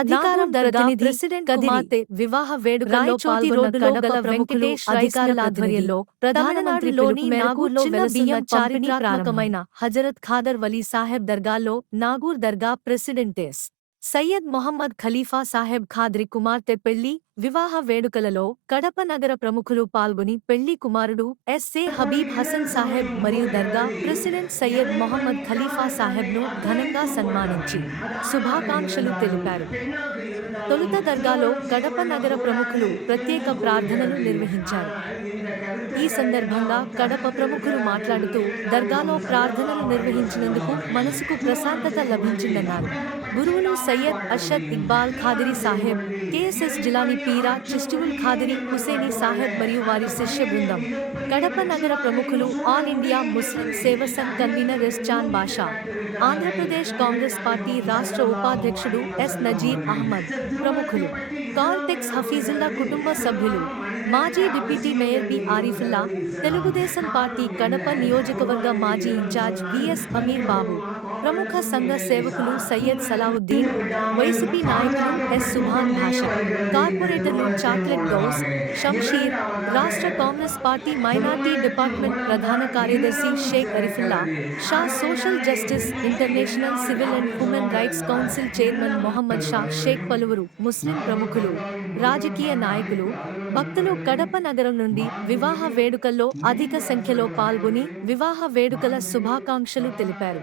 అధికారం ప్రతినిధి ప్రెసిడెంట్ కుమార్తె వివాహ వేడుకల్లో పాల్గొన్న కడప ప్రముఖులు అధికారుల ఆధ్వర్యంలో ప్రధానమంత్రి పిలుపు మేరకు చిన్న బియ్యం చారిత్రాత్మకమైన హజరత్ ఖాదర్ వలీ సాహెబ్ దర్గాలో నాగూర్ దర్గా ప్రెసిడెంట్ ఎస్. సయ్యద్ మొహమ్మద్ ఖలీఫా సాహెబ్ ఖాద్రి కుమార్తె పెళ్లి వివాహ వేడుకలలో కడప నగర ప్రముఖులు పాల్గొని పెళ్లి కుమారుడు ఎస్.ఏ. హబీబ్ హసన్ సాహెబ్ మరియు దర్గా ప్రెసిడెంట్ సయ్యద్ మొహమ్మద్ ఖలీఫా సాహెబ్ను ఘనంగా సన్మానించి శుభాకాంక్షలు తెలిపారు. తొలుత దర్గాలో కడప నగర ప్రముఖులు ప్రత్యేక ప్రార్థనలు నిర్వహించారు. ఈ సందర్భంగా కడప ప్రముఖులు మాట్లాడుతూ దర్గాలో ప్రార్థనలు నిర్వహించినందుకు మనసుకు ప్రశాంతత లభించిందన్నారు. గురువులు సయ్యద్ అర్షద్ ఇక్బాల్ ఖాదిరి సాహెబ్, కెఎస్ఎస్ జిలానీ పీరా చిష్టివుల్ ఖాదిరి హుసేని సాహెబ్ మరియు వారి శిష్య బృందం, కడప నగర ప్రముఖులు ఆల్ ఇండియా ముస్లిం సేవ సంఘ్ కన్వీనర్ ఎస్ చాన్ బాషా, ఆంధ్రప్రదేశ్ కాంగ్రెస్ పార్టీ రాష్ట్ర ఉపాధ్యక్షుడు ఎస్ నజీర్ అహ్మద్, ప్రముఖులు కార్టెక్స్ హఫీజుల్లా కుటుంబ సభ్యులు, మాజీ deputy mayor B Arifullah, Telugu Desam party Kadapa నియోజకవర్గ మాజీ ఇన్ఛార్జ్ విఎస్ అమీర్ బాబు, ప్రముఖ సంఘ సేవకులు సయ్యద్ సలావుద్దీన్, వైసీపీ నాయకులు ఎస్ సుభాన్ భాషా, కార్పొరేటర్లు చాక్లెట్ గౌస్, షంషీర్, రాష్ట్ర కాంగ్రెస్ పార్టీ మైనార్టీ డిపార్ట్మెంట్ ప్రధాన కార్యదర్శి Sheikh Ariffulla Shah, social justice international civil and human rights council chairman Mohammed Shah Sheikh, పలువురు ముస్లిం ప్రముఖులు, రాజకీయ నాయకులు, భక్తులు కడప నగరం నుండి వివాహ వేడుకల్లో అధిక సంఖ్యలో పాల్గొని వివాహ వేడుకల శుభాకాంక్షలు తెలిపారు.